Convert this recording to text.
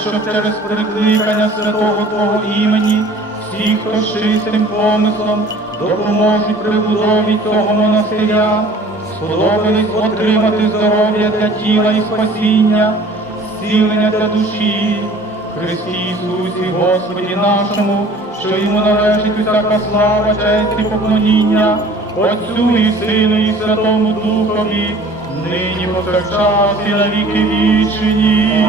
щоб через прикликання святого Твого імені всі, хто з чистим помислом допоможуть при будові цього монастиря, сподобались отримати здоров'я для тіла і спасіння, зцілення для душі. Христі Ісусі, Господі нашому, що йому належить усяка слава, честь і поклоніння, Отцю і Сину, і Святому Духові, нині повсякчас і на віки вічні.